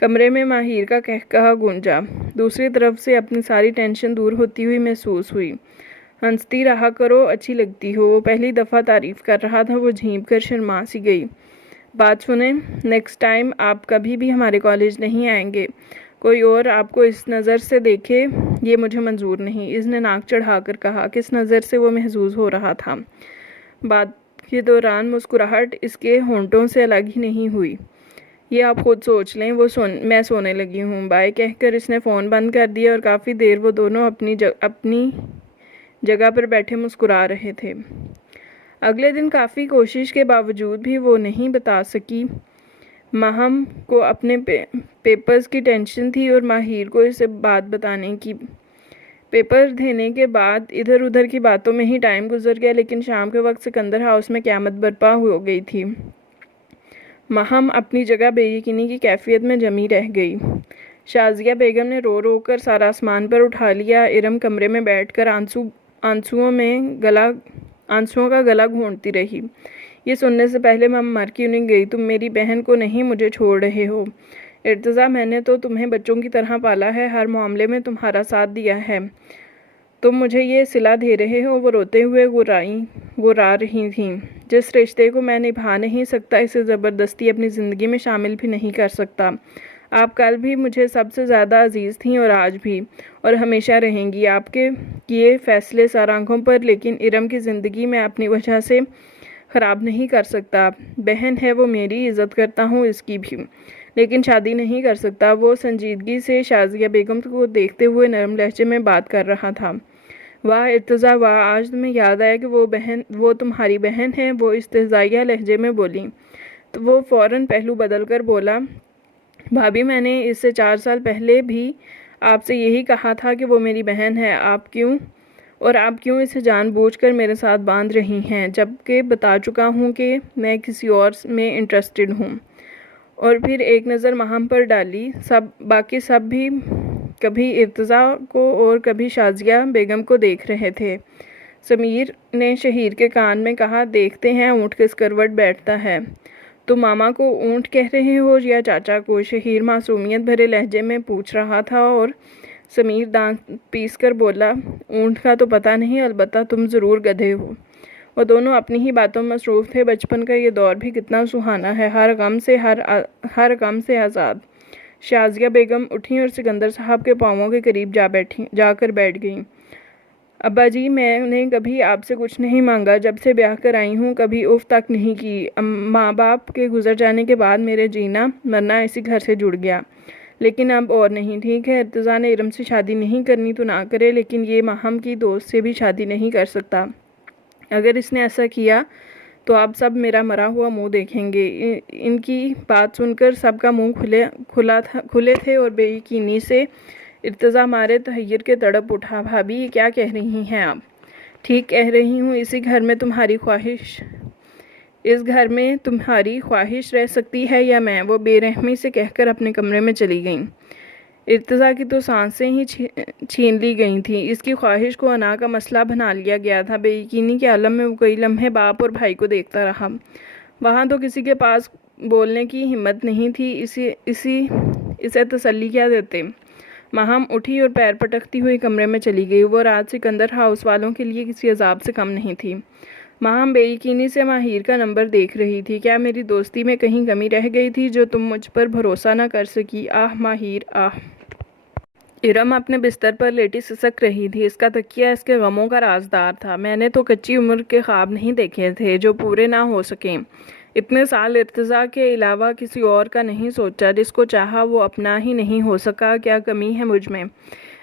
کمرے میں ماہر کا قہقہا گونجا۔ دوسری طرف سے اپنی ساری ٹینشن دور ہوتی ہوئی محسوس ہوئی۔ ہنستی رہا کرو، اچھی لگتی ہو۔ وہ پہلی دفعہ تعریف کر رہا تھا، وہ جھینپ کر شرما سی گئی۔ بات سنیں، نیکسٹ ٹائم آپ کبھی بھی ہمارے کالج نہیں آئیں گے۔ کوئی اور آپ کو اس نظر سے دیکھے یہ مجھے منظور نہیں، اس نے ناک چڑھا کر کہا۔ کس نظر سے وہ محظوظ ہو رہا تھا؟ بات کے دوران مسکراہٹ اس کے ہونٹوں سے الگ ہی نہیں ہوئی۔ یہ آپ خود سوچ لیں، میں سونے لگی ہوں۔ بائے کہہ کر اس نے فون بند کر دیا اور کافی دیر وہ دونوں اپنی جگہ پر بیٹھے مسکرا رہے تھے۔ اگلے دن کافی کوشش کے باوجود بھی وہ نہیں بتا سکی۔ ماہم کو اپنے پیپرز کی ٹینشن تھی اور ماہر کو اسے بات بتانے کی۔ پیپر دینے کے بعد ادھر ادھر کی باتوں میں ہی ٹائم گزر گیا، لیکن شام کے وقت سکندر ہاؤس میں قیامت برپا ہو گئی تھی۔ ماہم اپنی جگہ بے یقینی کی کیفیت میں جمی رہ گئی۔ شازیہ بیگم نے رو رو کر سارا آسمان پر اٹھا لیا۔ ارم کمرے میں بیٹھ کر آنسوؤں کا گلا گھونٹتی رہی۔ یہ سننے سے پہلے میں مر کیوں نہیں گئی؟ تم میری بہن کو نہیں مجھے چھوڑ رہے ہو۔ ارتضیٰ، میں نے تو تمہیں بچوں کی طرح پالا ہے، ہر معاملے میں تمہارا ساتھ دیا ہے، تم مجھے یہ صلہ دے رہے ہو۔ وہ روتے ہوئے گرا رہی تھیں۔ جس رشتے کو میں نبھا نہیں سکتا، اسے زبردستی اپنی زندگی میں شامل بھی نہیں کر سکتا۔ آپ کل بھی مجھے سب سے زیادہ عزیز تھیں اور آج بھی، اور ہمیشہ رہیں گی۔ آپ کے کیے فیصلے سر آنکھوں پر، لیکن ارم کی زندگی میں اپنی وجہ سے خراب نہیں کر سکتا۔ بہن ہے وہ میری، عزت کرتا ہوں اس کی بھی، لیکن شادی نہیں کر سکتا۔ وہ سنجیدگی سے شازیہ بیگم کو دیکھتے ہوئے نرم لہجے میں بات کر رہا تھا۔ واہ ارتضیٰ واہ، آج تمہیں یاد آیا کہ وہ تمہاری بہن ہے، وہ استہزائیہ لہجے میں بولی۔ تو وہ فوراً پہلو بدل کر بولا، بھابھی میں نے اس سے 4 سال پہلے بھی آپ سے یہی کہا تھا کہ وہ میری بہن ہے، آپ کیوں اسے جان بوجھ کر میرے ساتھ باندھ رہی ہیں، جبکہ بتا چکا ہوں کہ میں کسی اور میں انٹرسٹڈ ہوں۔ اور پھر ایک نظر ماہم پر ڈالی۔ باقی سب بھی کبھی ارتضیٰ کو اور کبھی شازیہ بیگم کو دیکھ رہے تھے۔ سمیر نے شہیر کے کان میں کہا، دیکھتے ہیں اونٹ کس کروٹ بیٹھتا ہے۔ تم ماما کو اونٹ کہہ رہے ہو یا چاچا کو؟ شہیر معصومیت بھرے لہجے میں پوچھ رہا تھا اور سمیر دانت پیس کر بولا، اونٹ کا تو پتہ نہیں، البتہ تم ضرور گدھے ہو۔ وہ دونوں اپنی ہی باتوں میں مصروف تھے۔ بچپن کا یہ دور بھی کتنا سہانا ہے، ہر غم سے آزاد۔ شازیہ بیگم اٹھیں اور سکندر صاحب کے پاؤں کے قریب جا کر بیٹھ گئیں۔ ابا جی، میں نے کبھی آپ سے کچھ نہیں مانگا، جب سے بیاہ کر آئی ہوں کبھی اف تک نہیں کی۔ ماں باپ کے گزر جانے کے بعد میرے جینا مرنا اسی گھر سے جڑ گیا، لیکن اب اور نہیں۔ ٹھیک ہے، ارتضیٰ نے ارم سے شادی نہیں کرنی تو نہ کرے، لیکن یہ ماہم کی دوست سے بھی شادی نہیں کر سکتا۔ اگر اس نے ایسا کیا تو آپ سب میرا مرا ہوا منہ دیکھیں گے۔ ان کی بات سن کر سب کا منہ کھلے تھے اور بے یقینی سے ارتضیٰ مارے تحیر کے تڑپ اٹھا۔ بھابھی، یہ کیا کہہ رہی ہیں آپ؟ ٹھیک کہہ رہی ہوں، اس گھر میں تمہاری خواہش رہ سکتی ہے یا میں؟ وہ بے رحمی سے کہہ کر اپنے کمرے میں چلی گئیں۔ ارتضیٰ کی تو سانسیں ہی چھین لی گئی تھیں۔ اس کی خواہش کو انا کا مسئلہ بنا لیا گیا تھا۔ بے یقینی کے عالم میں وہ کئی لمحے باپ اور بھائی کو دیکھتا رہا۔ وہاں تو کسی کے پاس بولنے کی ہمت نہیں تھی، اسے تسلی کیا دیتے؟ ماہم اٹھی اور پیر پٹکتی ہوئی کمرے میں چلی گئی۔ وہ رات سکندر ہاؤس والوں کے لیے کسی عذاب سے کم نہیں تھی۔ ماہم بے یقینی سے ماہر کا نمبر دیکھ رہی تھی۔ کیا میری دوستی میں کہیں کمی رہ گئی تھی جو تم مجھ پر بھروسہ نہ کر سکی؟ آہ ماہر، آہ! ارم اپنے بستر پر لیٹی سسک رہی تھی۔ اس کا تکیہ اس کے غموں کا رازدار تھا۔ میں نے تو کچی عمر کے خواب نہیں دیکھے تھے جو پورے نہ ہو سکیں۔ اتنے سال ارتضیٰ کے علاوہ کسی اور کا نہیں سوچا، جس کو چاہا وہ اپنا ہی نہیں ہو سکا۔ کیا کمی ہے مجھ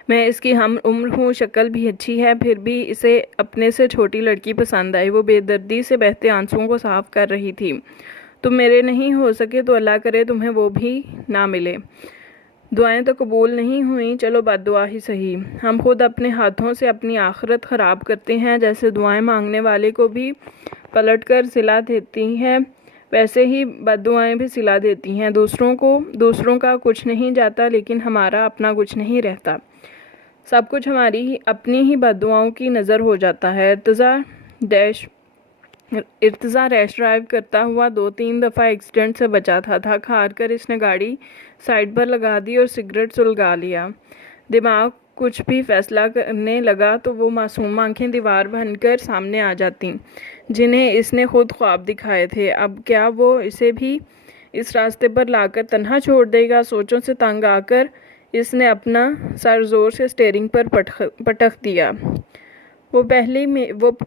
میں اس کی ہم عمر ہوں، شکل بھی اچھی ہے، پھر بھی اسے اپنے سے چھوٹی لڑکی پسند آئی۔ وہ بے دردی سے بہتے آنسوؤں کو صاف کر رہی تھی۔ تم میرے نہیں ہو سکے تو اللہ کرے تمہیں وہ بھی نہ ملے۔ دعائیں تو قبول نہیں ہوئیں، چلو بد دعا ہی سہی۔ ہم خود اپنے ہاتھوں سے اپنی آخرت خراب کرتے ہیں۔ جیسے دعائیں مانگنے والے کو بھی پلٹ کر صلہ دیتی ہیں، ویسے ہی بد دعائیں بھی صلہ دیتی ہیں۔ دوسروں کا کچھ نہیں جاتا، لیکن ہمارا اپنا کچھ نہیں رہتا۔ سب کچھ ہماری اپنی ہی بد دعاؤں کی نذر ہو جاتا ہے۔ ارتضیٰ ارتضا ریش ڈرائیو کرتا ہوا 2-3 دفعہ ایکسیڈنٹ سے بچا تھا۔ تھک ہار کر اس نے گاڑی سائڈ پر لگا دی اور سگریٹ سلگا لیا۔ دماغ کچھ بھی فیصلہ کرنے لگا تو وہ معصوم آنکھیں دیوار بن کر سامنے آ جاتیں جنہیں اس نے خود خواب دکھائے تھے۔ اب کیا وہ اسے بھی اس راستے پر لا کر تنہا چھوڑ دے گا؟ سوچوں سے تنگ آ کر اس نے اپنا سر زور سے اسٹیئرنگ پر پٹخ دیا۔ وہ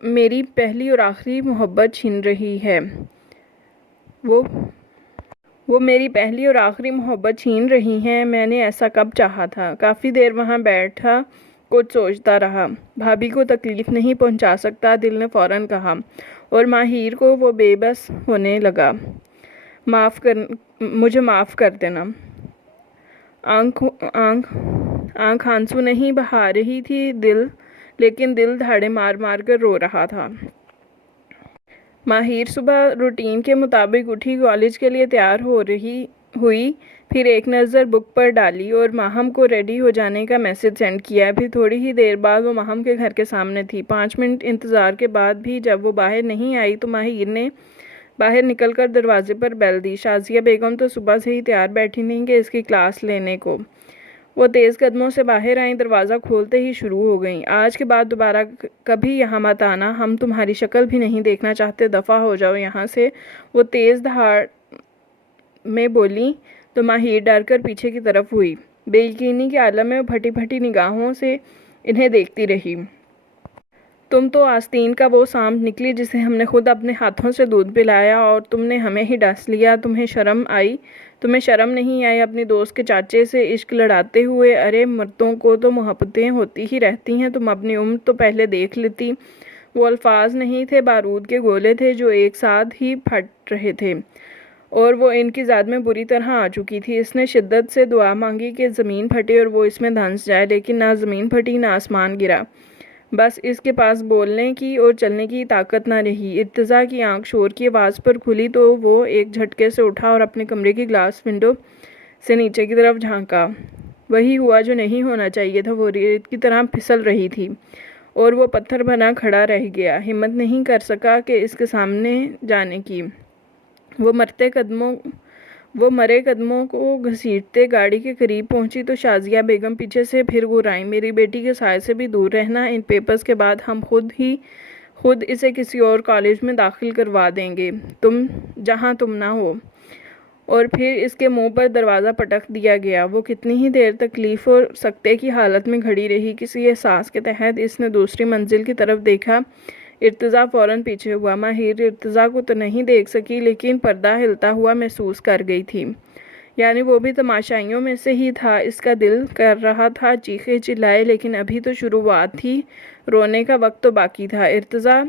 میری پہلی اور آخری محبت چھین رہی ہے۔ وہ میری پہلی اور آخری محبت چھین رہی ہیں۔ میں نے ایسا کب چاہا تھا؟ کافی دیر وہاں بیٹھا کچھ سوچتا رہا۔ بھابھی کو تکلیف نہیں پہنچا سکتا، دل نے فوراً کہا، اور ماہر کو وہ بے بس ہونے لگا۔ مجھے معاف کر دینا۔ آنکھ آنسو نہیں بہا رہی تھی لیکن دل دھاڑے مار مار کر رو رہا تھا۔ ماہر صبح روٹین کے مطابق اٹھی، کالج کے لیے تیار ہوئی، پھر ایک نظر بک پر ڈالی اور ماہم کو ریڈی ہو جانے کا میسج سینڈ کیا۔ پھر تھوڑی ہی دیر بعد وہ ماہم کے گھر کے سامنے تھی۔ 5 منٹ انتظار کے بعد بھی جب وہ باہر نہیں آئی تو ماہر نے باہر نکل کر دروازے پر بیل دی۔ شازیہ بیگم تو صبح سے ہی تیار بیٹھی تھیں کہ اس کی کلاس لینے کو۔ وہ تیز قدموں سے باہر آئیں، دروازہ کھولتے ہی شروع ہو گئیں۔ آج کے بعد دوبارہ کبھی یہاں مت آنا، ہم تمہاری شکل بھی نہیں دیکھنا چاہتے، دفعہ ہو جاؤ یہاں سے، وہ تیز دھاڑ میں بولی تو ماہر ڈر کر پیچھے کی طرف ہوئی۔ بے یقینی کے عالم میں وہ پھٹی پھٹی نگاہوں سے انہیں دیکھتی رہی۔ تم تو آستین کا وہ سانپ نکلی جسے ہم نے خود اپنے ہاتھوں سے دودھ پلایا اور تم نے ہمیں ہی ڈس لیا۔ تمہیں شرم نہیں آئی اپنی دوست کے چاچے سے عشق لڑاتے ہوئے؟ ارے مردوں کو تو محبتیں ہوتی ہی رہتی ہیں، تم اپنی عمر تو پہلے دیکھ لیتی۔ وہ الفاظ نہیں تھے، بارود کے گولے تھے جو ایک ساتھ ہی پھٹ رہے تھے، اور وہ ان کی ذات میں بری طرح آ چکی تھی۔ اس نے شدت سے دعا مانگی کہ زمین پھٹے اور وہ اس میں دھنس جائے، لیکن نہ زمین پھٹی نہ آسمان گرا، بس اس کے پاس بولنے کی اور چلنے کی طاقت نہ رہی۔ ارتضا کی آنکھ شور کی آواز پر کھلی تو وہ ایک جھٹکے سے اٹھا اور اپنے کمرے کی گلاس ونڈو سے نیچے کی طرف جھانکا۔ وہی ہوا جو نہیں ہونا چاہیے تھا، وہ ریت کی طرح پھسل رہی تھی اور وہ پتھر بنا کھڑا رہ گیا، ہمت نہیں کر سکا کہ اس کے سامنے جانے کی۔ وہ مرے قدموں کو گھسیٹتے گاڑی کے قریب پہنچی تو شازیہ بیگم پیچھے سے پھر گھرائیں۔ میری بیٹی کے سائے سے بھی دور رہنا، ان پیپرز کے بعد ہم خود اسے کسی اور کالج میں داخل کروا دیں گے، جہاں تم نہ ہو۔ اور پھر اس کے منہ پر دروازہ پٹک دیا گیا۔ وہ کتنی ہی دیر تکلیف اور سکتے کی حالت میں کھڑی رہی، کسی احساس کے تحت اس نے دوسری منزل کی طرف دیکھا۔ ارتضا فوراً پیچھے ہوا۔ ماہر ارتضا کو تو نہیں دیکھ سکی لیکن پردہ ہلتا ہوا محسوس کر گئی تھی، یعنی وہ بھی تماشائیوں میں سے ہی تھا۔ اس کا دل کر رہا تھا چیخے چلائے، لیکن ابھی تو شروعات تھی، رونے کا وقت تو باقی تھا۔ ارتضا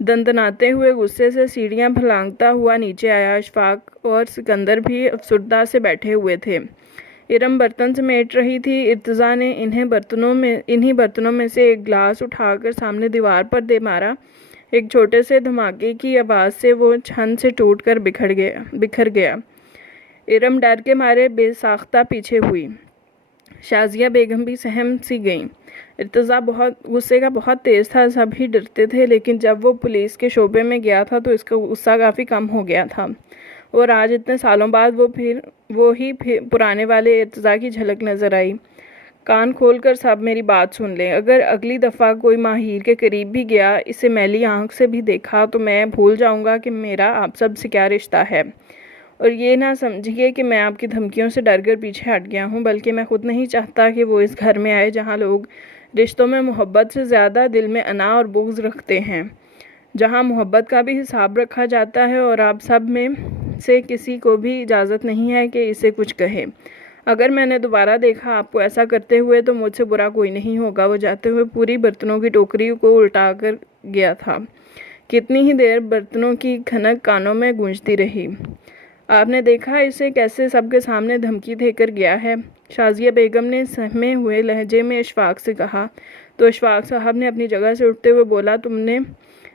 دندناتے ہوئے غصے سے سیڑھیاں پھلانگتا ہوا نیچے آیا۔ اشفاق اور سکندر بھی افسردہ سے بیٹھے ہوئے تھے۔ ارم برتن سمیٹ رہی تھی۔ ارتضا نے انہی برتنوں میں سے ایک گلاس اٹھا کر سامنے دیوار پر دے مارا۔ ایک چھوٹے سے دھماکے کی آواز سے وہ چھن سے ٹوٹ کر بکھر گیا۔ ارم ڈر کے مارے بے ساختہ پیچھے ہوئی۔ شازیہ بیگم بھی سہم سی گئیں۔ ارتضا غصے کا بہت تیز تھا، سب ہی ڈرتے تھے، لیکن جب وہ پولیس کے شعبے میں گیا تھا تو اس کا غصہ کافی کم ہو گیا تھا، اور آج اتنے سالوں بعد وہی پرانے والے ارتضا کی جھلک نظر آئی۔ کان کھول کر سب میری بات سن لیں، اگر اگلی دفعہ کوئی ماہر کے قریب بھی گیا، اسے میلی آنکھ سے بھی دیکھا تو میں بھول جاؤں گا کہ میرا آپ سب سے کیا رشتہ ہے، اور یہ نہ سمجھیے کہ میں آپ کی دھمکیوں سے ڈر کر پیچھے ہٹ گیا ہوں، بلکہ میں خود نہیں چاہتا کہ وہ اس گھر میں آئے جہاں لوگ رشتوں میں محبت سے زیادہ دل میں انا اور بغض رکھتے ہیں، جہاں محبت کا بھی حساب رکھا جاتا ہے اور آپ سب میں سے کسی کو بھی اجازت نہیں ہے کہ اسے کچھ کہے۔ اگر میں نے دوبارہ دیکھا آپ کو ایسا کرتے ہوئے تو مجھ سے برا کوئی نہیں ہوگا۔ وہ جاتے ہوئے پوری برتنوں کی ٹوکری کو الٹا کر گیا تھا۔ کتنی ہی دیر برتنوں کی کھنک کانوں میں گونجتی رہی۔ آپ نے دیکھا اسے کیسے سب کے سامنے دھمکی دے کر گیا ہے؟ شازیہ بیگم نے سہمے ہوئے لہجے میں اشفاق سے کہا، تو اشفاق صاحب نے اپنی جگہ سے اٹھتے ہوئے بولا،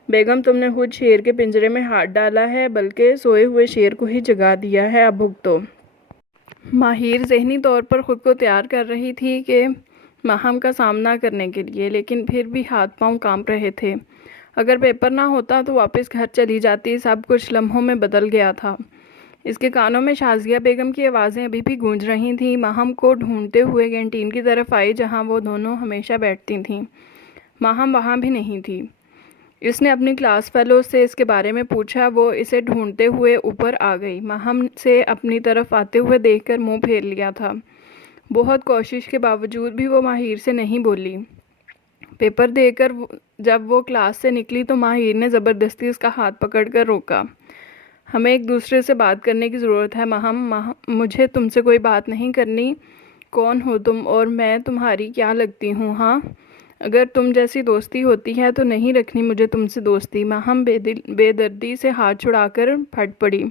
بیگم تم نے خود شیر کے پنجرے میں ہاتھ ڈالا ہے، بلکہ سوئے ہوئے شیر کو ہی جگا دیا ہے، اب بھگتو۔ ماہر ذہنی طور پر خود کو تیار کر رہی تھی کہ ماہم کا سامنا کرنے کے لیے، لیکن پھر بھی ہاتھ پاؤں کانپ رہے تھے۔ اگر پیپر نہ ہوتا تو واپس گھر چلی جاتی۔ سب کچھ لمحوں میں بدل گیا تھا۔ اس کے کانوں میں شازیہ بیگم کی آوازیں ابھی بھی گونج رہی تھیں۔ ماہم کو ڈھونڈتے ہوئے کینٹین کی طرف آئی جہاں وہ دونوں ہمیشہ بیٹھتی تھیں۔ ماہم وہاں بھی نہیں تھی۔ اس نے اپنی کلاس فیلو سے اس کے بارے میں پوچھا۔ وہ اسے ڈھونڈتے ہوئے اوپر آ گئی۔ ماہم سے اپنی طرف آتے ہوئے دیکھ کر منہ پھیر لیا تھا۔ بہت کوشش کے باوجود بھی وہ ماہر سے نہیں بولی۔ پیپر دے کر جب وہ کلاس سے نکلی تو ماہر نے زبردستی اس کا ہاتھ پکڑ کر روکا۔ ہمیں ایک دوسرے سے بات کرنے کی ضرورت ہے ماہم۔ مجھے تم سے کوئی بات نہیں کرنی۔ کون ہو تم اور میں تمہاری کیا لگتی ہوں؟ ہاں، اگر تم جیسی دوستی ہوتی ہے تو نہیں رکھنی مجھے تم سے دوستی۔ ماہم بے دردی سے ہاتھ چھڑا کر پھٹ پڑی۔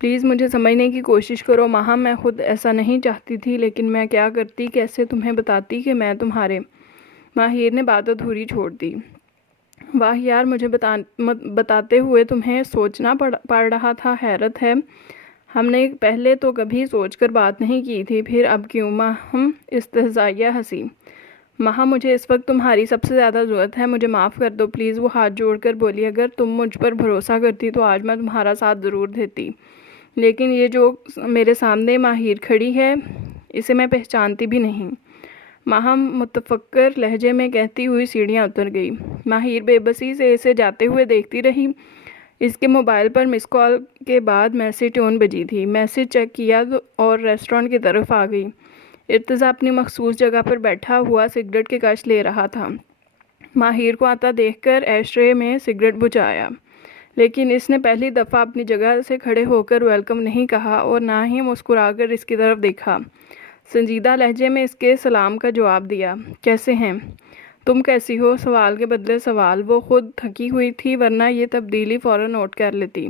پلیز مجھے سمجھنے کی کوشش کرو ماہم، میں خود ایسا نہیں چاہتی تھی لیکن میں کیا کرتی، کیسے تمہیں بتاتی کہ میں تمہارے۔ ماہر نے بات ادھوری چھوڑ دی۔ واہ یار، مجھے بتاتے ہوئے تمہیں سوچنا پڑ رہا تھا، حیرت ہے۔ ہم نے پہلے تو کبھی سوچ کر بات نہیں کی تھی، پھر اب کیوں؟ ماہم استہزائیہ ہنسی۔ ماہم، مجھے اس وقت تمہاری سب سے زیادہ ضرورت ہے، مجھے معاف کر دو پلیز۔ وہ ہاتھ جوڑ کر بولی، اگر تم مجھ پر بھروسہ کرتی تو آج میں تمہارا ساتھ ضرور دیتی، لیکن یہ جو میرے سامنے ماہر کھڑی ہے اسے میں پہچانتی بھی نہیں۔ ماہم متفکر لہجے میں کہتی ہوئی سیڑھیاں اتر گئی۔ ماہر بے بسی سے اسے جاتے ہوئے دیکھتی رہی۔ اس کے موبائل پر مس کال کے بعد میسج ٹون بجی تھی۔ میسج چیک کیا اور ریسٹورنٹ کی طرف آ گئی۔ ارتضیٰ اپنی مخصوص جگہ پر بیٹھا ہوا سگریٹ کے کش لے رہا تھا۔ ماہر کو آتا دیکھ کر ایش ٹرے میں سگریٹ بجھایا، لیکن اس نے پہلی دفعہ اپنی جگہ سے کھڑے ہو کر ویلکم نہیں کہا اور نہ ہی مسکرا کر اس کی طرف دیکھا۔ سنجیدہ لہجے میں اس کے سلام کا جواب دیا۔ کیسے ہیں؟ تم کیسی ہو؟ سوال کے بدلے سوال۔ وہ خود تھکی ہوئی تھی ورنہ یہ تبدیلی فوراً نوٹ کر لیتی۔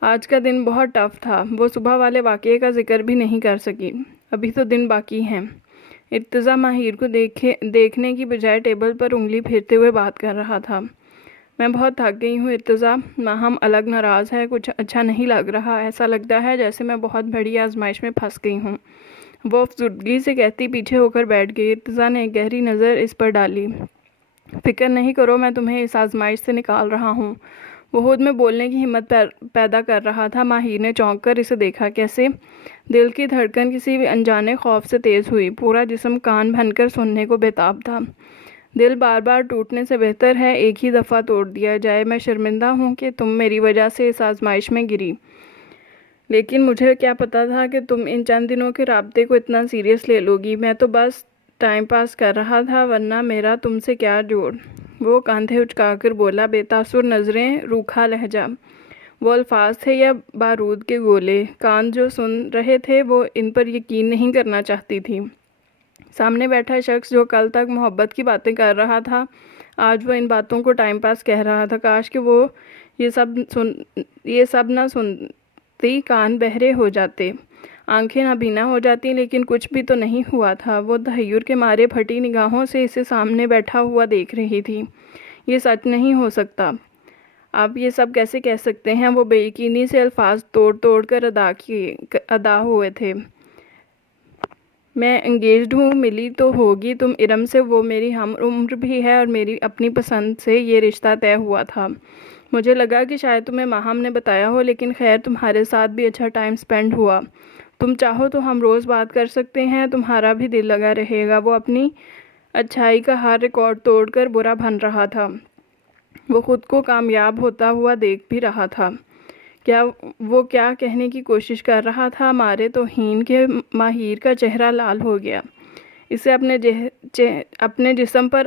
آج کا دن بہت ٹف تھا۔ وہ صبح والے واقعے کا ذکر بھی نہیں کر سکی۔ ابھی تو دن باقی ہیں۔ ارتضیٰ ماہر کو دیکھنے کی بجائے ٹیبل پر انگلی پھیرتے ہوئے بات کر رہا تھا۔ میں بہت تھک گئی ہوں ارتضیٰ۔ ماہم الگ ناراض ہے، کچھ اچھا نہیں لگ رہا، ایسا لگتا ہے جیسے میں بہت بڑی آزمائش میں پھنس گئی ہوں۔ وہ افسردگی سے کہتی پیچھے ہو کر بیٹھ گئی۔ ارتضیٰ نے ایک گہری نظر اس پر ڈالی۔ فکر نہیں کرو، میں تمہیں اس آزمائش سے نکال رہا ہوں۔ وہ خود میں بولنے کی ہمت پیدا کر رہا تھا۔ ماہر نے چونک کر اسے دیکھا۔ کیسے؟ دل کی دھڑکن کسی بھی انجانے خوف سے تیز ہوئی۔ پورا جسم کان بن کر سننے کو بیتاب تھا۔ دل بار بار ٹوٹنے سے بہتر ہے ایک ہی دفعہ توڑ دیا جائے۔ میں شرمندہ ہوں کہ تم میری وجہ سے اس آزمائش میں گری، لیکن مجھے کیا پتا تھا کہ تم ان چند دنوں کے رابطے کو اتنا سیریس لے لو گی۔ میں تو بس ٹائم پاس کر رہا تھا، ورنہ میرا تم سے کیا جوڑ۔ وہ کاندھے اچکا کر بولا، بے تاثر نظریں، روکھا لہجہ۔ وہ الفاظ تھے یا بارود کے گولے؟ کان جو سن رہے تھے وہ ان پر یقین نہیں کرنا چاہتی تھی۔ سامنے بیٹھا شخص جو کل تک محبت کی باتیں کر رہا تھا، آج وہ ان باتوں کو ٹائم پاس کہہ رہا تھا۔ کاش کہ وہ یہ سب نہ سنتی، کان بہرے ہو جاتے، آنکھیں نابینا ہو جاتی، لیکن کچھ بھی تو نہیں ہوا تھا۔ وہ تحیر کے مارے پھٹی نگاہوں سے اسے سامنے بیٹھا ہوا دیکھ رہی تھی۔ یہ سچ نہیں ہو سکتا۔ آپ یہ سب کیسے کہہ سکتے ہیں؟ وہ بے یقینی سے الفاظ توڑ توڑ کر ادا ہوئے تھے۔ میں انگیجڈ ہوں، ملی تو ہوگی تم ارم سے، وہ میری ہم عمر بھی ہے اور میری اپنی پسند سے یہ رشتہ طے ہوا تھا۔ مجھے لگا کہ شاید تمہیں ماہم نے بتایا ہو، لیکن خیر تمہارے ساتھ بھی اچھا ٹائم سپینڈ ہوا۔ تم چاہو تو ہم روز بات کر سکتے ہیں، تمہارا بھی دل لگا رہے گا۔ وہ اپنی اچھائی کا ہر ریکارڈ توڑ کر برا بن رہا تھا۔ وہ خود کو کامیاب ہوتا ہوا دیکھ بھی رہا تھا۔ وہ کیا کہنے کی کوشش کر رہا تھا؟ مارے توہین کے ماہر کا چہرہ لال ہو گیا۔ اسے اپنے جسم پر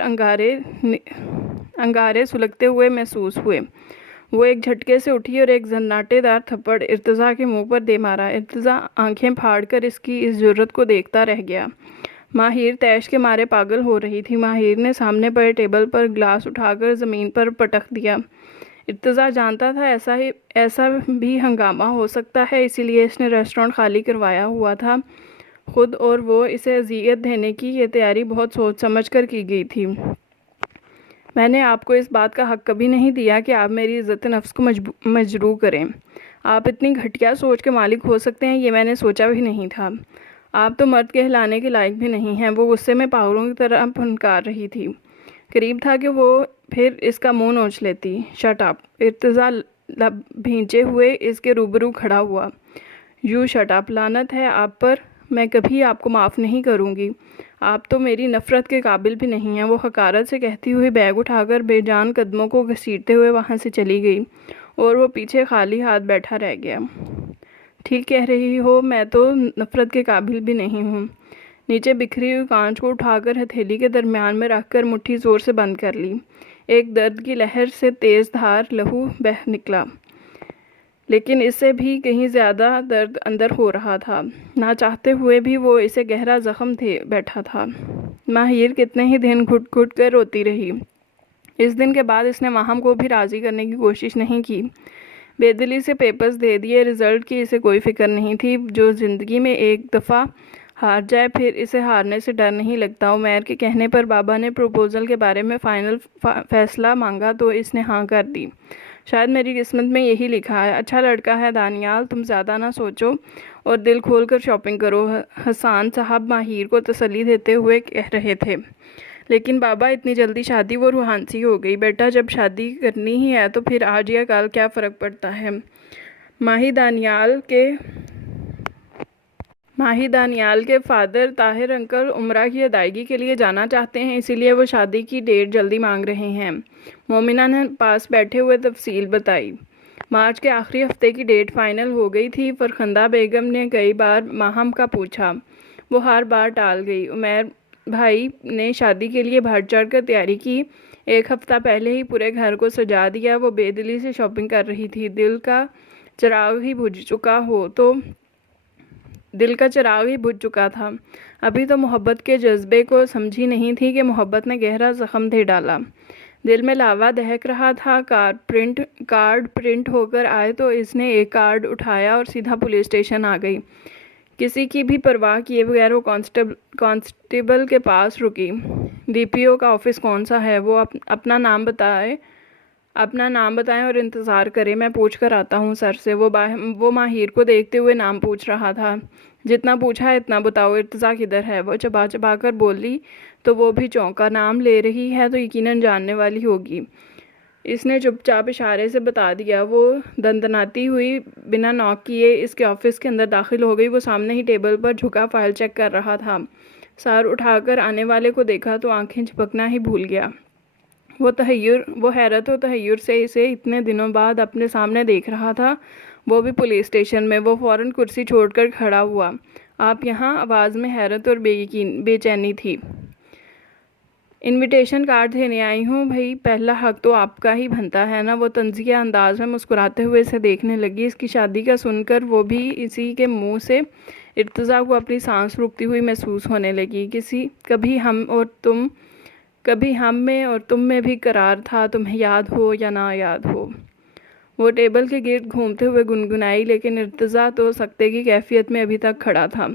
انگارے سلگتے ہوئے محسوس ہوئے۔ وہ ایک جھٹکے سے اٹھی اور ایک زناٹے دار تھپڑ ارتضیٰ کے منہ پر دے مارا۔ ارتضیٰ آنکھیں پھاڑ کر اس کی اس جرأت کو دیکھتا رہ گیا۔ ماہر طیش کے مارے پاگل ہو رہی تھی۔ ماہر نے سامنے پڑے ٹیبل پر گلاس اٹھا کر زمین پر پٹک دیا۔ ارتضیٰ جانتا تھا ایسا بھی ہنگامہ ہو سکتا ہے، اسی لیے اس نے ریسٹورنٹ خالی کروایا ہوا تھا۔ خود اور وہ اسے اذیت دینے کی یہ تیاری بہت سوچ سمجھ کر کی گئی تھی۔ میں نے آپ کو اس بات کا حق کبھی نہیں دیا کہ آپ میری عزت نفس کو مجروح کریں۔ آپ اتنی گھٹیا سوچ کے مالک ہو سکتے ہیں، یہ میں نے سوچا بھی نہیں تھا۔ آپ تو مرد کہلانے کے لائق بھی نہیں ہیں۔ وہ غصے میں پاگلوں کی طرح پھنکار رہی تھی۔ قریب تھا کہ وہ پھر اس کا منہ نوچ لیتی۔ Shut up. ارتضیٰ لب بھینچے ہوئے اس کے روبرو کھڑا ہوا۔ یو شٹ اپ، لعنت ہے آپ پر، میں کبھی آپ کو معاف نہیں کروں گی، آپ تو میری نفرت کے قابل بھی نہیں ہیں۔ وہ حقارت سے کہتی ہوئی بیگ اٹھا کر بے جان قدموں کو گھسیٹتے ہوئے وہاں سے چلی گئی اور وہ پیچھے خالی ہاتھ بیٹھا رہ گیا۔ ٹھیک کہہ رہی ہو، میں تو نفرت کے قابل بھی نہیں ہوں۔ نیچے بکھری ہوئی کانچ کو اٹھا کر ہتھیلی کے درمیان میں رکھ کر مٹھی زور سے بند کر لی۔ ایک درد کی لہر سے تیز دھار لہو بہہ نکلا، لیکن اس سے بھی کہیں زیادہ درد اندر ہو رہا تھا۔ نہ چاہتے ہوئے بھی وہ اسے گہرا زخم دے بیٹھا تھا۔ ماہیر کتنے ہی دن گھٹ گھٹ کر روتی رہی۔ اس دن کے بعد اس نے ماہم کو بھی راضی کرنے کی کوشش نہیں کی۔ بے دلی سے پیپرز دے دیے، رزلٹ کی اسے کوئی فکر نہیں تھی۔ جو زندگی میں ایک دفعہ ہار جائے پھر اسے ہارنے سے ڈر نہیں لگتا۔ عمیر کے کہنے پر بابا نے پروپوزل کے بارے میں فائنل فیصلہ مانگا تو اس نے ہاں کر دی۔ شاید میری قسمت میں یہی لکھا ہے۔ اچھا لڑکا ہے دانیال، تم زیادہ نہ سوچو اور دل کھول کر شاپنگ کرو، حسان صاحب ماہیر کو تسلی دیتے ہوئے کہہ رہے تھے۔ لیکن بابا اتنی جلدی شادی؟ وہ روحانسی ہو گئی۔ بیٹا جب شادی کرنی ہی ہے تو پھر آج یا کل کیا فرق پڑتا ہے؟ ماہی دانیال کے فادر طاہر انکل عمرہ کی ادائیگی کے لیے جانا چاہتے ہیں، اسی لیے وہ شادی کی ڈیٹ جلدی مانگ رہے ہیں۔ مومنہ نے پاس بیٹھے ہوئے تفصیل بتائی۔ مارچ کے آخری ہفتے کی ڈیٹ فائنل ہو گئی تھی۔ فرخندہ بیگم نے کئی بار ماہم کا پوچھا، وہ ہر بار ٹال گئی۔ عمیر بھائی نے شادی کے لیے بڑھ چڑھ کر تیاری کی، ایک ہفتہ پہلے ہی پورے گھر کو سجا دیا۔ وہ بے دلی سے شاپنگ کر رہی تھی۔ دل کا چراغ ہی بجھ چکا تھا۔ ابھی تو محبت کے جذبے کو سمجھی نہیں تھی کہ محبت نے گہرا زخم دے ڈالا۔ دل میں لاوا دہک رہا تھا۔ کارڈ پرنٹ ہو کر آئے تو اس نے ایک کارڈ اٹھایا اور سیدھا پولیس اسٹیشن آ گئی۔ کسی کی بھی پرواہ کیے بغیر وہ کانسٹیبل کے پاس رکی۔ ڈی پی او کا آفس کون سا ہے؟ وہ اپنا نام بتائیں اور انتظار کریں، میں پوچھ کر آتا ہوں سر سے۔ وہ ماہیر کو دیکھتے ہوئے نام پوچھ رہا تھا۔ جتنا پوچھا اتنا بتاؤ، ارتضیٰ کدھر ہے؟ وہ چبا چبا کر بولی تو وہ بھی چونکا۔ نام لے رہی ہے تو یقیناً جاننے والی ہوگی۔ اس نے چپ چاپ اشارے سے بتا دیا۔ وہ دندناتی ہوئی بنا ناک کیے اس کے آفس کے اندر داخل ہو گئی۔ وہ سامنے ہی ٹیبل پر جھکا فائل چیک کر رہا تھا۔ سر اٹھا کر آنے والے کو دیکھا تو آنکھیں جھپکنا ہی بھول گیا۔ وہ حیرت و تحیر سے اسے اتنے دنوں بعد اپنے سامنے دیکھ رہا تھا، وہ بھی پولیس اسٹیشن میں۔ وہ فوراً کرسی چھوڑ کر کھڑا ہوا۔ آپ یہاں؟ آواز میں حیرت اور بے چینی تھی۔ انویٹیشن کارڈ دینے آئی ہوں۔ بھئی پہلا حق تو آپ کا ہی بنتا ہے نا؟ وہ طنزیہ انداز میں مسکراتے ہوئے اسے دیکھنے لگی۔ اس کی شادی کا سن کر وہ بھی اسی کے منہ سے ارتضیٰ کو اپنی سانس رکتی ہوئی محسوس ہونے لگی۔ کبھی ہم میں اور تم میں بھی قرار تھا، تمہیں یاد ہو یا نہ یاد ہو۔ وہ ٹیبل کے گرد گھومتے ہوئے گنگنائی، لیکن ارتضیٰ تو سکتے کی کیفیت میں ابھی تک کھڑا تھا۔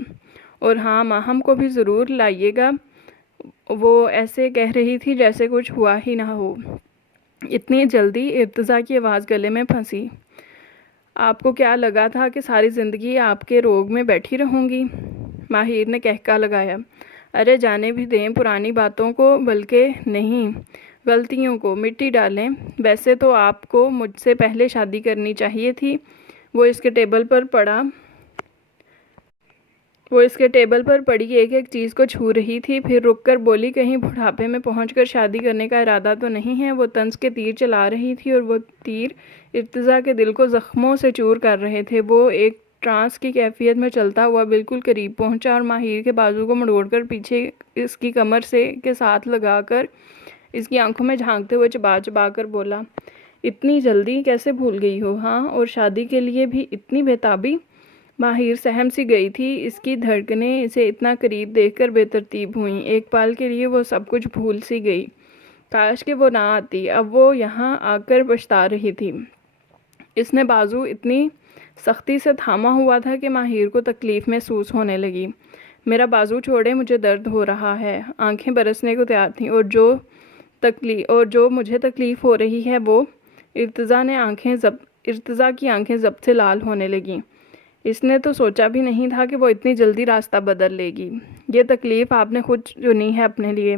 اور ہاں، ماہم کو بھی ضرور لائیے گا۔ وہ ایسے کہہ رہی تھی جیسے کچھ ہوا ہی نہ ہو۔ اتنی جلدی؟ ارتضیٰ کی آواز گلے میں پھنسی۔ آپ کو کیا لگا تھا کہ ساری زندگی آپ کے روگ میں بیٹھی رہوں گی؟ ماہیر نے کہکا لگایا۔ ارے جانے بھی دیں پرانی باتوں کو، بلکہ نہیں، غلطیوں کو مٹی ڈالیں۔ ویسے تو آپ کو مجھ سے پہلے شادی کرنی چاہیے تھی۔ وہ اس کے ٹیبل پر پڑی ایک ایک چیز کو چھو رہی تھی، پھر رک کر بولی، کہیں بڑھاپے میں پہنچ کر شادی کرنے کا ارادہ تو نہیں ہے؟ وہ طنز کے تیر چلا رہی تھی اور وہ تیر ارتضیٰ کے دل کو زخموں سے چور کر رہے تھے۔ وہ ایک ٹرانس کی کیفیت میں چلتا ہوا بالکل قریب پہنچا اور ماہیر کے بازو کو مڑوڑ کر پیچھے اس کی کمر کے ساتھ لگا کر اس کی آنکھوں میں جھانکتے ہوئے چبا چبا کر بولا، اتنی جلدی کیسے بھول گئی ہو؟ ہاں، اور شادی کے لیے بھی اتنی بےتابی؟ ماہیر سہم سی گئی تھی۔ اس کی دھڑکنیں اسے اتنا قریب دیکھ کر بے ترتیب ہوئیں۔ ایک پل کے لیے وہ سب کچھ بھول سی گئی۔ کاش کہ وہ نہ آتی۔ اب وہ یہاں آ کر پچھتا رہی تھی۔ اس نے بازو اتنی سختی سے تھاما ہوا تھا کہ ماہیر کو تکلیف محسوس ہونے لگی۔ میرا بازو چھوڑے، مجھے درد ہو رہا ہے۔ آنکھیں برسنے کو تیار تھیں۔ اور جو مجھے تکلیف ہو رہی ہے وہ؟ ارتضیٰ کی آنکھیں ضبط سے لال ہونے لگیں۔ اس نے تو سوچا بھی نہیں تھا کہ وہ اتنی جلدی راستہ بدل لے گی۔ یہ تکلیف آپ نے خود چنی ہے اپنے لیے۔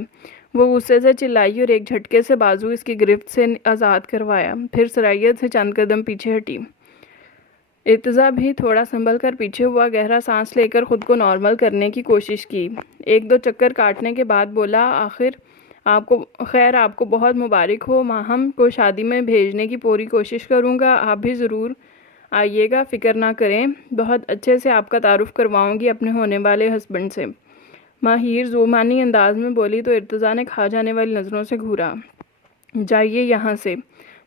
وہ غصے سے چلائی اور ایک جھٹکے سے بازو اس کی گرفت سے آزاد کروایا، پھر سرائیت سے چند قدم پیچھے ہٹی۔ ارتضیٰ بھی تھوڑا سنبھل کر پیچھے ہوا، گہرا سانس لے کر خود کو نارمل کرنے کی کوشش کی۔ ایک دو چکر کاٹنے کے بعد بولا، آپ کو بہت مبارک ہو، ماہم کو شادی میں بھیجنے کی پوری کوشش کروں گا، آپ بھی ضرور آئیے گا، فکر نہ کریں، بہت اچھے سے آپ کا تعارف کرواؤں گی اپنے ہونے والے ہسبینڈ سے۔ ماہر زومانی انداز میں بولی تو ارتضیٰ نے کھا جانے والی نظروں سے گھورا۔ جائیے یہاں سے،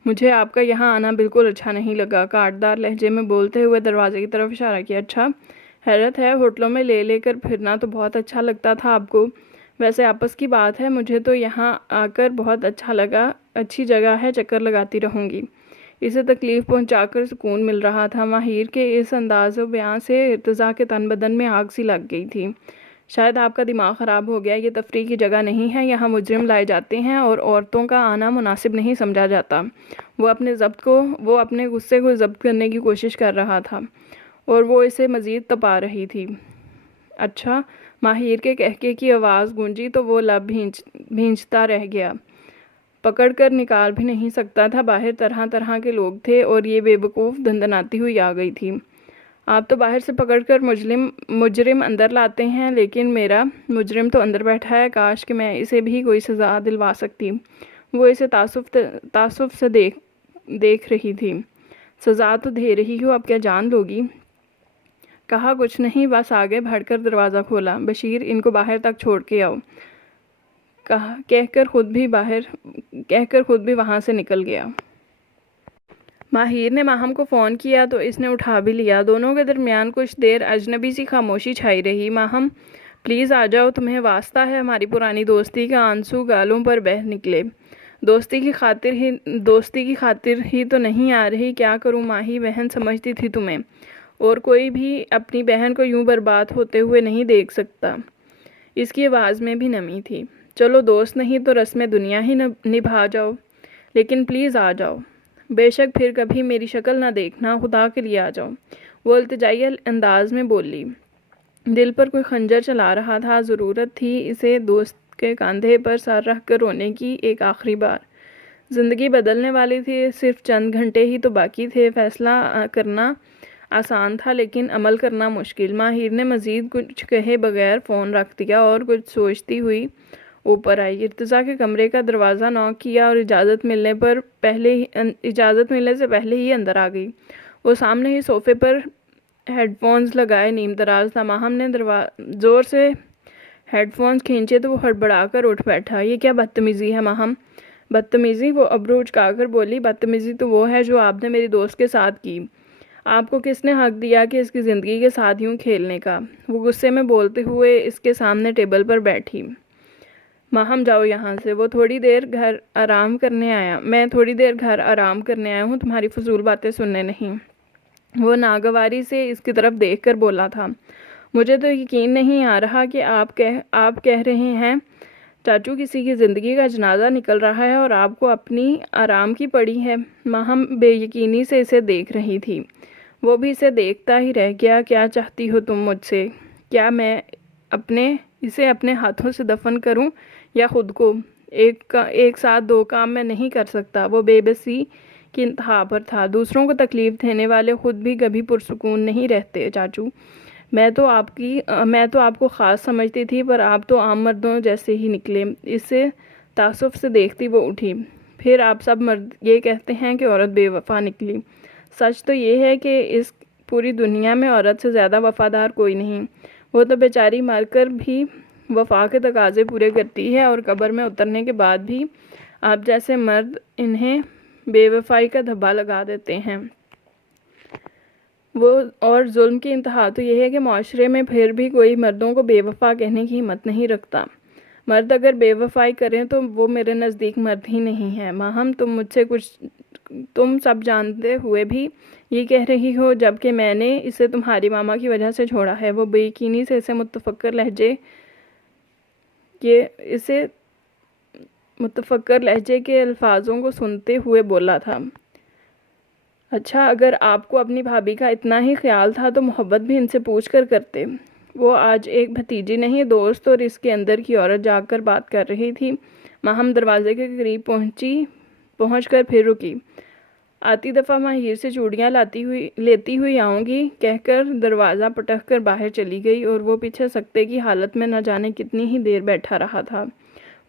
مجھے آپ کا یہاں آنا بالکل اچھا نہیں لگا، کاٹدار لہجے میں بولتے ہوئے دروازے کی طرف اشارہ کیا۔ اچھا، حیرت ہے، ہوٹلوں میں لے کر پھرنا تو بہت اچھا لگتا تھا آپ کو، ویسے آپس کی بات ہے، مجھے تو یہاں آ کر بہت اچھا لگا، اچھی جگہ ہے، چکر لگاتی رہوں گی۔ اسے تکلیف پہنچا کر سکون مل رہا تھا۔ ماہر کے اس انداز و بیان سے ارتضیٰ کے تن بدن میں آگ سی لگ گئی تھی۔ شاید آپ کا دماغ خراب ہو گیا، یہ تفریح کی جگہ نہیں ہے، یہاں مجرم لائے جاتے ہیں اور عورتوں کا آنا مناسب نہیں سمجھا جاتا۔ وہ اپنے غصے کو ضبط کرنے کی کوشش کر رہا تھا اور وہ اسے مزید تپا رہی تھی۔ اچھا، ماہر کے کہکے کی آواز گونجی تو وہ لب بھینچتا رہ گیا، پکڑ کر نکال بھی نہیں سکتا تھا۔ باہر طرح طرح کے لوگ تھے اور یہ بے وقوف دندناتی ہوئی آ گئی تھی۔ آپ تو باہر سے پکڑ کر مجرم اندر لاتے ہیں، لیکن میرا مجرم تو اندر بیٹھا ہے، کاش کہ میں اسے بھی کوئی سزا دلوا سکتی۔ وہ اسے تعصب سے دیکھ رہی تھی۔ سزا تو دے رہی ہو، اب کیا جان لوگی؟ کہا کچھ نہیں، بس آگے بڑھ کر دروازہ کھولا۔ بشیر، ان کو باہر تک چھوڑ کے آؤ، کہہ کر خود بھی وہاں سے نکل گیا۔ ماہر نے ماہم کو فون کیا تو اس نے اٹھا بھی لیا۔ دونوں کے درمیان کچھ دیر اجنبی سی خاموشی چھائی رہی۔ ماہم، پلیز آ جاؤ، تمہیں واسطہ ہے، ہماری پرانی دوستی کا آنسو گالوں پر بہہ نکلے۔ دوستی کی خاطر ہی تو نہیں آ رہی، کیا کروں ماہی، بہن سمجھتی تھی تمہیں، اور کوئی بھی اپنی بہن کو یوں برباد ہوتے ہوئے نہیں دیکھ سکتا۔ اس کی آواز میں بھی نمی تھی۔ چلو دوست نہیں تو رسم دنیا ہی نبھا جاؤ، لیکن پلیز آ جاؤ، بے شک پھر کبھی میری شکل نہ دیکھنا، خدا کے لیے آ جاؤ، وہ التجائی انداز میں بولی۔ دل پر کوئی خنجر چلا رہا تھا، ضرورت تھی اسے دوست کے کاندھے پر سر رکھ کر رونے کی ایک آخری بار۔ زندگی بدلنے والی تھی، صرف چند گھنٹے ہی تو باقی تھے۔ فیصلہ کرنا آسان تھا لیکن عمل کرنا مشکل۔ ماہر نے مزید کچھ کہے بغیر فون رکھ دیا اور کچھ سوچتی ہوئی اوپر آئی۔ ارتضیٰ کے کمرے کا دروازہ نوک کیا اور اجازت ملنے سے پہلے ہی اندر آ گئی۔ وہ سامنے ہی صوفے پر ہیڈ فونز لگائے نیم دراز تھا۔ ماہم نے زور سے ہیڈ فونز کھینچے تو وہ ہڑبڑا کر اٹھ بیٹھا۔ یہ کیا بدتمیزی ہے ماہم؟ بدتمیزی؟ وہ ابرو اچکا کر بولی، بدتمیزی تو وہ ہے جو آپ نے میری دوست کے ساتھ کی۔ آپ کو کس نے حق دیا کہ اس کی زندگی کے ساتھ یوں کھیلنے کا؟ وہ غصے میں بولتے ہوئے اس کے سامنے ٹیبل پر بیٹھی۔ ماہم، جاؤ یہاں سے، میں تھوڑی دیر گھر آرام کرنے آیا ہوں، تمہاری فضول باتیں سننے نہیں۔ وہ ناگواری سے اس کی طرف دیکھ کر بولا تھا، مجھے تو یقین نہیں آ رہا کہ آپ کہہ رہے ہیں چاچو کسی کی زندگی کا جنازہ نکل رہا ہے اور آپ کو اپنی آرام کی پڑی ہے۔ ماہم بے یقینی سے اسے دیکھ رہی تھی۔ وہ بھی اسے دیکھتا ہی رہ گیا۔ کیا چاہتی ہو تم مجھ سے؟ کیا میں اسے اپنے ہاتھوں سے دفن کروں یا خود کو؟ ایک ساتھ دو کام میں نہیں کر سکتا۔ وہ بے بسی کی انتہا پر تھا۔ دوسروں کو تکلیف دینے والے خود بھی کبھی پرسکون نہیں رہتے چاچو۔ میں تو آپ کو خاص سمجھتی تھی، پر آپ تو عام مردوں جیسے ہی نکلے۔ اسے تعصب سے دیکھتی وہ اٹھی۔ پھر آپ سب مرد یہ کہتے ہیں کہ عورت بے وفا نکلی۔ سچ تو یہ ہے کہ اس پوری دنیا میں عورت سے زیادہ وفادار کوئی نہیں۔ وہ تو بیچاری مر کر بھی وفا کے تقاضے پورے کرتی ہے اور قبر میں اترنے کے بعد بھی آپ جیسے مرد انہیں بے وفائی کا دھبا لگا دیتے ہیں۔ اور ظلم کی انتہا تو یہ ہے کہ معاشرے میں پھر بھی کوئی مردوں کو بے وفا کہنے کی ہمت نہیں رکھتا۔ مرد اگر بے وفائی کریں تو وہ میرے نزدیک مرد ہی نہیں ہے۔ ماہم، تم سب جانتے ہوئے بھی یہ کہہ رہی ہو، جبکہ میں نے اسے تمہاری ماما کی وجہ سے چھوڑا ہے۔ وہ بے یقینی سے اسے متفکر لہجے کے الفاظوں کو سنتے ہوئے بولا تھا۔ اچھا، اگر آپ کو اپنی بھابھی کا اتنا ہی خیال تھا تو محبت بھی ان سے پوچھ کر کرتے۔ وہ آج ایک بھتیجی نہیں دوست اور اس کے اندر کی عورت جاگ کر بات کر رہی تھی۔ ماہم دروازے کے قریب پہنچ کر پھر رکی۔ آتی دفعہ ماہر سے چوڑیاں لیتی ہوئی آؤں گی کہہ کر دروازہ پٹک کر باہر چلی گئی اور وہ پیچھے سکتے کی حالت میں نہ جانے کتنی ہی دیر بیٹھا رہا تھا۔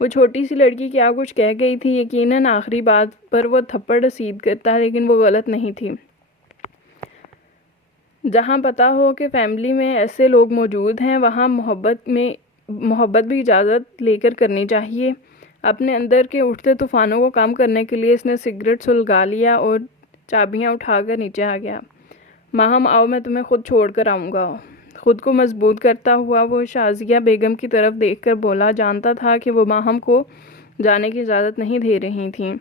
وہ چھوٹی سی لڑکی کیا کچھ کہہ گئی تھی، یقیناً آخری بات پر وہ تھپڑ رسید کرتا، لیکن وہ غلط نہیں تھی۔ جہاں پتا ہو کہ فیملی میں ایسے لوگ موجود ہیں وہاں محبت بھی اجازت لے کر کرنی چاہیے۔ اپنے اندر کے اٹھتے طوفانوں کو کم کرنے کے لیے اس نے سگریٹ سلگا لیا اور چابیاں اٹھا کر نیچے آ گیا۔ ماہم آؤ، میں تمہیں خود چھوڑ کر آؤں گا۔ خود کو مضبوط کرتا ہوا وہ شازیہ بیگم کی طرف دیکھ کر بولا، جانتا تھا کہ وہ ماہم کو جانے کی اجازت نہیں دے رہی تھیں۔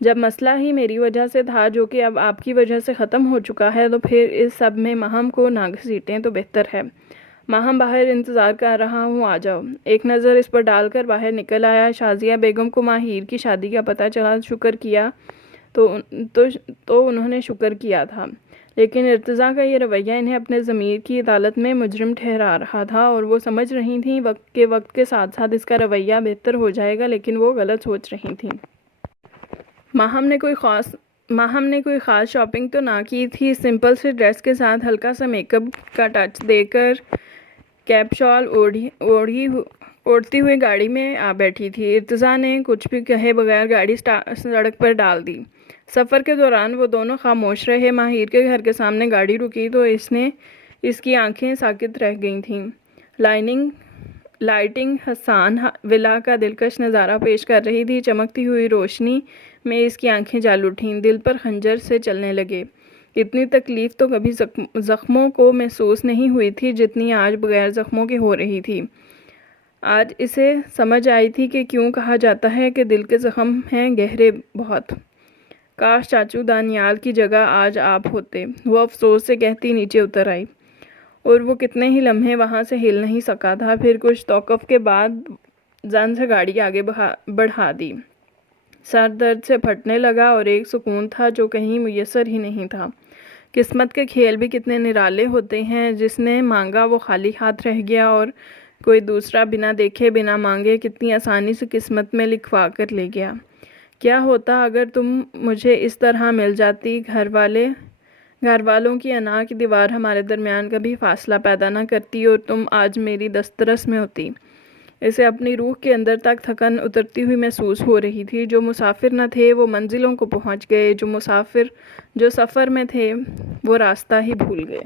جب مسئلہ ہی میری وجہ سے تھا جو کہ اب آپ کی وجہ سے ختم ہو چکا ہے تو پھر اس سب میں ماہم کو نہ گھسیٹیں تو بہتر ہے۔ ماہم باہر انتظار کر رہا ہوں، آ جاؤ۔ ایک نظر اس پر ڈال کر باہر نکل آیا۔ شازیہ بیگم کو ماہر کی شادی کا پتہ چلا تو انہوں نے شکر کیا تھا، لیکن ارتضیٰ کا یہ رویہ انہیں اپنے ضمیر کی عدالت میں مجرم ٹھہرا رہا تھا اور وہ سمجھ رہی تھیں وقت کے ساتھ ساتھ اس کا رویہ بہتر ہو جائے گا، لیکن وہ غلط سوچ رہی تھیں۔ ماہم نے کوئی خاص شاپنگ تو نہ کی تھی۔ سمپل سے ڈریس کے ساتھ ہلکا سا میک اپ کا ٹچ دے کر کیپ شال اوڑھتی ہوئی گاڑی میں آ بیٹھی تھی۔ ارتضیٰ نے کچھ بھی کہے بغیر گاڑی سڑک پر ڈال دی۔ سفر کے دوران وہ دونوں خاموش رہے۔ ماہر کے گھر کے سامنے گاڑی رکی تو اس کی آنکھیں ساکت رہ گئی تھیں۔ لائٹنگ حسان ولا کا دلکش نظارہ پیش کر رہی تھی۔ چمکتی ہوئی روشنی میں اس کی آنکھیں جل اٹھیں، دل پر خنجر سے چلنے لگے۔ اتنی تکلیف تو کبھی زخموں کو محسوس نہیں ہوئی تھی جتنی آج بغیر زخموں کے ہو رہی تھی۔ آج اسے سمجھ آئی تھی کہ کیوں کہا جاتا ہے کہ دل کے زخم ہیں گہرے بہت۔ کاش چاچو دانیال کی جگہ آج آپ ہوتے، وہ افسوس سے کہتی نیچے اتر آئی۔ اور وہ کتنے ہی لمحے وہاں سے ہل نہیں سکا تھا، پھر کچھ توقف کے بعد زن سے گاڑی آگے بڑھا دی۔ سر درد سے پھٹنے لگا اور ایک سکون تھا جو کہیں میسر ہی نہیں تھا۔ قسمت کے کھیل بھی کتنے نرالے ہوتے ہیں، جس نے مانگا وہ خالی ہاتھ رہ گیا اور کوئی دوسرا بنا دیکھے بنا مانگے کتنی آسانی سے قسمت میں لکھوا کر لے گیا۔ کیا ہوتا اگر تم مجھے اس طرح مل جاتی؟ گھر والوں کی انا کی دیوار ہمارے درمیان کبھی فاصلہ پیدا نہ کرتی اور تم آج میری دسترس میں ہوتی۔ اسے اپنی روح کے اندر تک تھکن اترتی ہوئی محسوس ہو رہی تھی۔ جو مسافر نہ تھے وہ منزلوں کو پہنچ گئے، جو سفر میں تھے وہ راستہ ہی بھول گئے۔